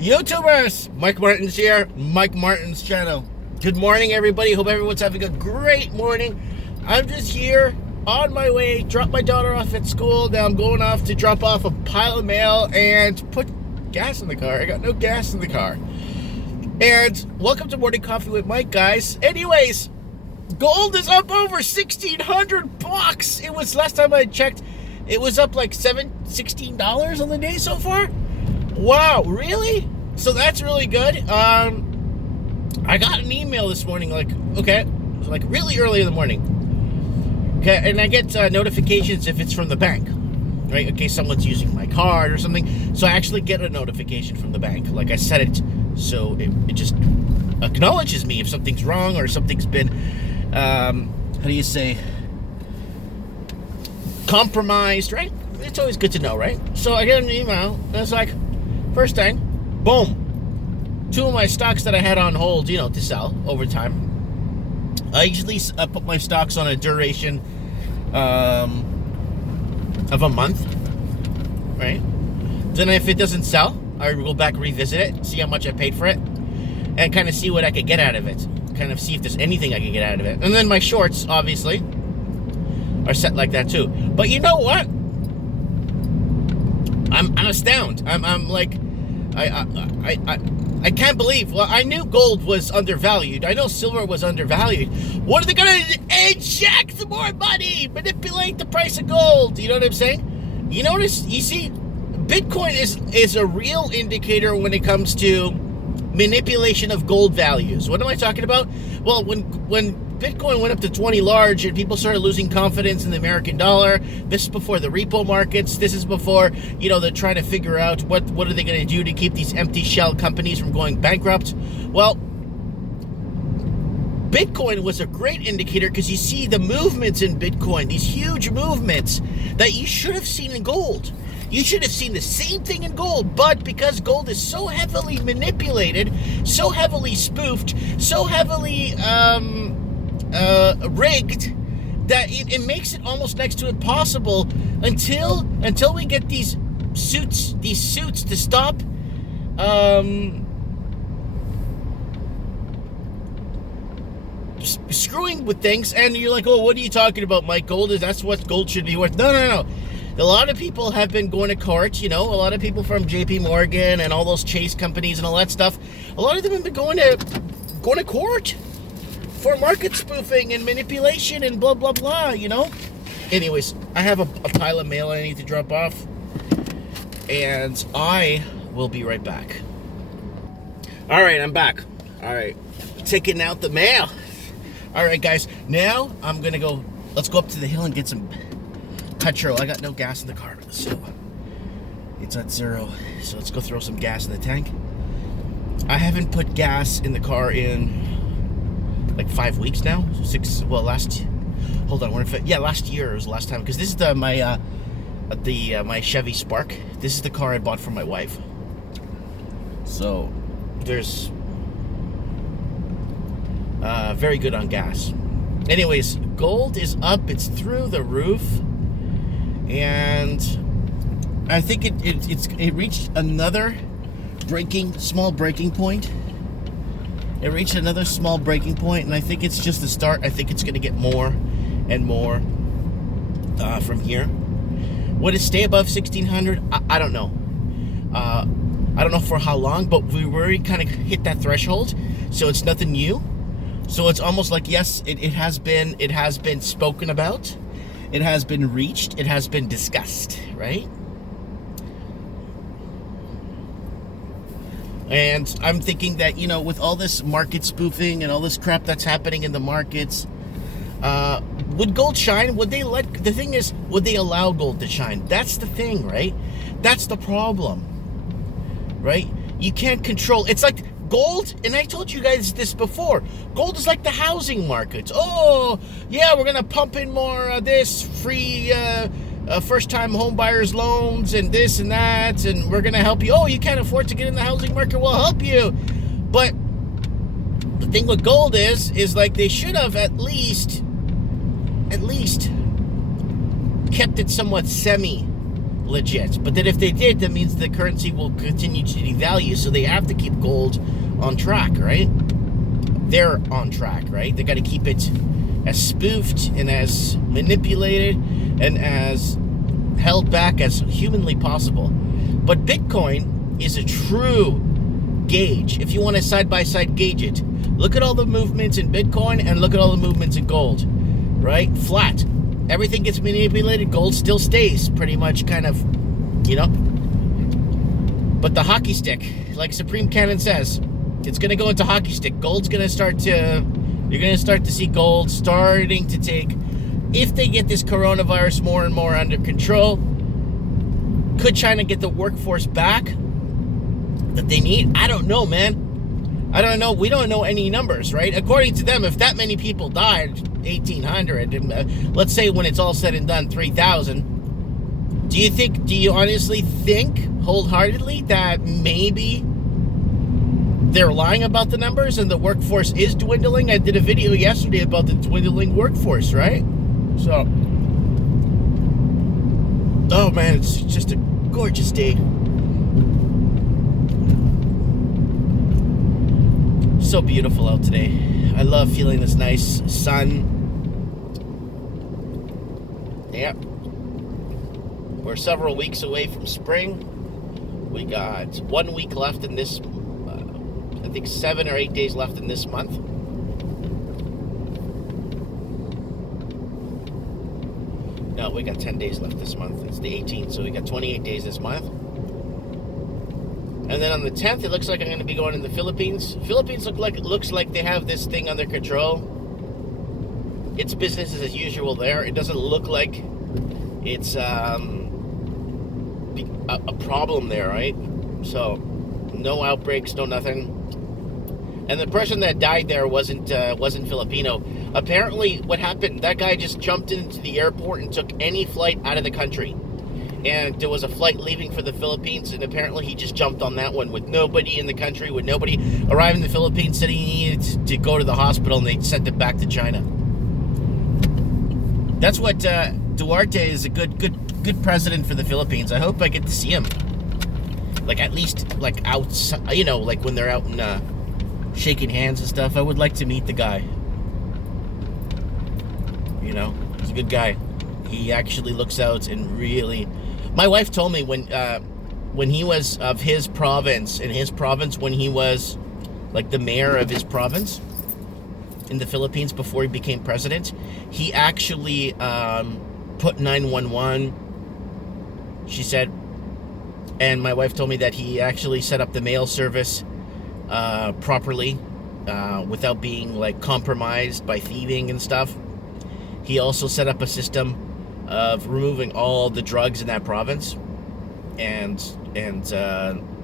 YouTubers, Mike Martin's here, Mike Martin's channel. Good morning, everybody. Hope everyone's having a great morning. I'm just here on my way, drop my daughter off at school. Now I'm going off to drop off a pile of mail and put gas in the car. I got no gas in the car. And welcome to Morning Coffee with Mike, guys. Anyways, gold is up over $1,600. It was, last time I checked, it was up like $16 on the day so far. Wow, really? So that's really good. I got an email this morning, like really early in the morning. Okay, and I get notifications if it's from the bank, right? Okay, someone's using my card or something. So I actually get a notification from the bank. Like I set it, so it just acknowledges me if something's wrong or something's been, how do you say, compromised, right? It's always good to know, right? So I get an email, and it's like, first thing, boom, 2 of my stocks that I had on hold, to sell over time. I usually put my stocks on a duration of a month, right? Then if it doesn't sell, I go back, revisit it, see how much I paid for it, and kind of see what I could get out of it. Kind of see if there's anything I can get out of it. And then my shorts, obviously, are set like that too. But you know what? I'm astounded. I'm like, I can't believe. Well, I knew gold was undervalued. I know silver was undervalued. What are they gonna inject more money, manipulate the price of gold? You know what I'm saying? You notice? You see, Bitcoin is a real indicator when it comes to manipulation of gold values. What am I talking about? Well, when Bitcoin went up to 20 large and people started losing confidence in the American dollar. This is before the repo markets. This is before, they're trying to figure out what are they going to do to keep these empty shell companies from going bankrupt. Well, Bitcoin was a great indicator because you see the movements in Bitcoin, these huge movements that you should have seen in gold. You should have seen the same thing in gold, but because gold is so heavily manipulated, so heavily spoofed, so heavily rigged, that it makes it almost next to impossible until we get these suits to stop screwing with things. And you're like, oh, what are you talking about, Mike? That's what gold should be worth. No. A lot of people have been going to court, a lot of people from JP Morgan and all those Chase companies and all that stuff. A lot of them have been going to court for market spoofing and manipulation and blah, blah, blah, Anyways, I have a pile of mail I need to drop off, and I will be right back. All right, I'm back. All right, taking out the mail. All right, guys, now I'm going to go, let's go up to the hill and get some petrol. I got no gas in the car, so it's at 0. So let's go throw some gas in the tank. I haven't put gas in the car in like 5 weeks now. 6. Well, last year was the last time, because this is my Chevy Spark. This is the car I bought for my wife. So there's very good on gas. Anyways, gold is up. It's through the roof. And I think it reached another small breaking point. It reached another small breaking point, and I think it's just the start. I think it's going to get more and more from here. Would it stay above 1,600? I don't know. I don't know for how long, but we already kind of hit that threshold, so it's nothing new. So it's almost like, yes, it has been spoken about. It has been reached. It has been discussed, right? And I'm thinking that, with all this market spoofing and all this crap that's happening in the markets, would gold shine? The thing is, would they allow gold to shine? That's the thing, right? That's the problem, right? You can't control. It's like gold, and I told you guys this before, gold is like the housing market. Oh, yeah, we're going to pump in more this free first-time home buyers loans and this and that, and we're going to help you. Oh, you can't afford to get in the housing market? We'll help you. But the thing with gold is like they should have at least kept it somewhat legit. But then if they did, that means the currency will continue to devalue, so they have to keep gold on track, right? They're on track, right? They got to keep it as spoofed and as manipulated and as held back as humanly possible. But Bitcoin is a true gauge. If you want to side-by-side gauge it, look at all the movements in Bitcoin and look at all the movements in gold, right? Flat. Everything gets manipulated. Gold still stays pretty much kind of, you know. But the hockey stick, like Supreme Canon says, it's going to go into hockey stick. Gold's going to start to, you're going to start to see gold starting to take, if they get this coronavirus more and more under control, could China get the workforce back that they need? I don't know, man. I don't know. We don't know any numbers, right? According to them, if that many people died, 1,800, let's say when it's all said and done, 3,000, do you honestly think wholeheartedly that maybe they're lying about the numbers and the workforce is dwindling? I did a video yesterday about the dwindling workforce, right? So, oh man, it's just a gorgeous day. So beautiful out today. I love feeling this nice sun. Yep. We're several weeks away from spring. We got 1 week left in this, I think 7 or 8 days left in this month. No, we got 10 days left this month. It's the 18th, so we got 28 days this month. And then on the 10th, it looks like I'm going to be going in the Philippines. Philippines looks like they have this thing under control. It's business as usual there. It doesn't look like it's a problem there, right? So, no outbreaks, no nothing. And the person that died there wasn't Filipino. Apparently, what happened, that guy just jumped into the airport and took any flight out of the country. And there was a flight leaving for the Philippines, and apparently he just jumped on that one with nobody in the country, with nobody arriving in the Philippines, said he needed to go to the hospital, and they sent it back to China. That's what Duarte is, a good president for the Philippines. I hope I get to see him, like at least like outside, you know, like when they're out and shaking hands and stuff. I would like to meet the guy. You know, he's a good guy. He actually looks out and really. My wife told me when he was of his province, when he was like the mayor of his province in the Philippines before he became president, he actually put 911, she said, and my wife told me that he actually set up the mail service properly without being like compromised by thieving and stuff. He also set up a system of removing all the drugs in that province, and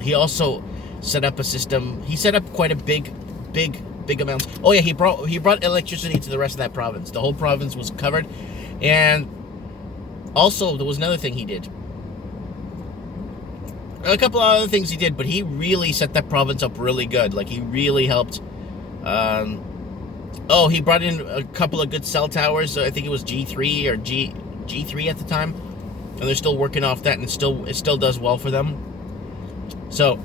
he also set up a system. He set up quite a big amounts. Oh yeah, he brought electricity to the rest of that province. The whole province was covered, and also there was another thing he did. A couple of other things he did, but he really set that province up really good. Like he really helped. He brought in a couple of good cell towers. I think it was G3 or G3 at the time, and they're still working off that, and it still does well for them. So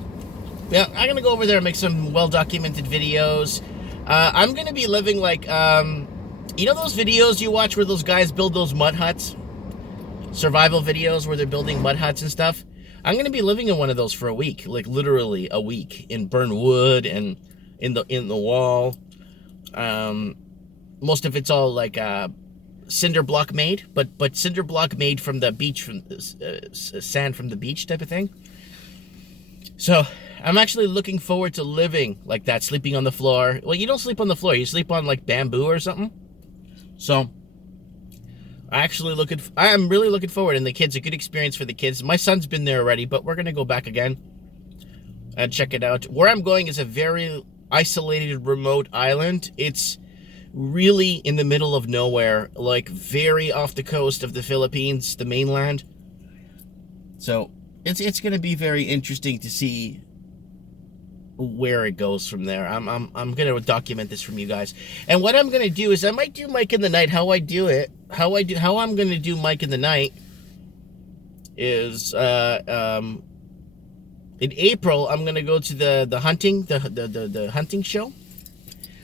yeah, I'm gonna go over there and make some well-documented videos. I'm gonna be living like you know those videos you watch where those guys build those mud huts, survival videos where they're building mud huts and stuff. I'm gonna be living in one of those for a week, like literally a week, in burn wood and in the wall. Most of it's all like cinder block made, but cinder block made from the beach, from sand from the beach type of thing. So I'm actually looking forward to living like that, sleeping on the floor. Well, you don't sleep on the floor, you sleep on like bamboo or something. So I'm really looking forward, and the kids, a good experience for the kids. My son's been there already, but we're gonna go back again and check it out. Where I'm going is a very isolated, remote island. It's really in the middle of nowhere, like very off the coast of the Philippines, the mainland. So it's going to be very interesting to see where it goes from there. I'm going to document this from you guys. And what I'm going to do is I might do Mike in the Night, how I'm going to do Mike in the Night is in April I'm gonna go to the hunting show.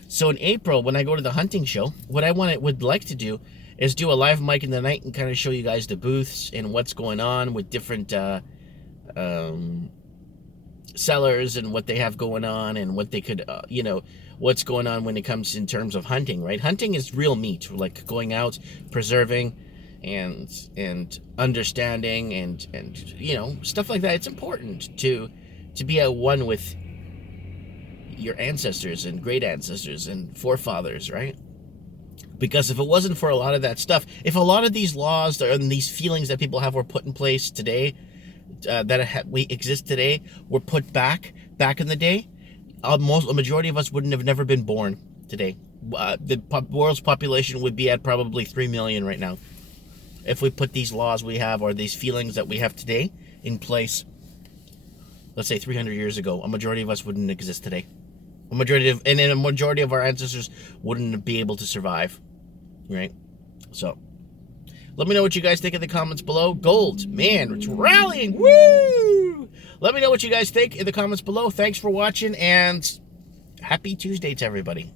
So in April, when I go to the hunting show, what I would like to do is do a live mic in the night and kind of show you guys the booths and what's going on with different sellers and what they have going on and what they could, what's going on when it comes in terms of hunting, right? Hunting is real meat, like going out, preserving, and understanding and stuff like that. It's important to be at one with your ancestors and great ancestors and forefathers, right? Because if it wasn't for a lot of that stuff, if a lot of these laws and these feelings that people have were put in place today, we exist today, were put back in the day, a majority of us wouldn't have never been born today. The world's population would be at probably 3 million right now. If we put these laws we have or these feelings that we have today in place, let's say 300 years ago, a majority of us wouldn't exist today. A majority of our ancestors wouldn't be able to survive, right? So, let me know what you guys think in the comments below. Gold, man, it's rallying, woo! Let me know what you guys think in the comments below. Thanks for watching, and happy Tuesday to everybody.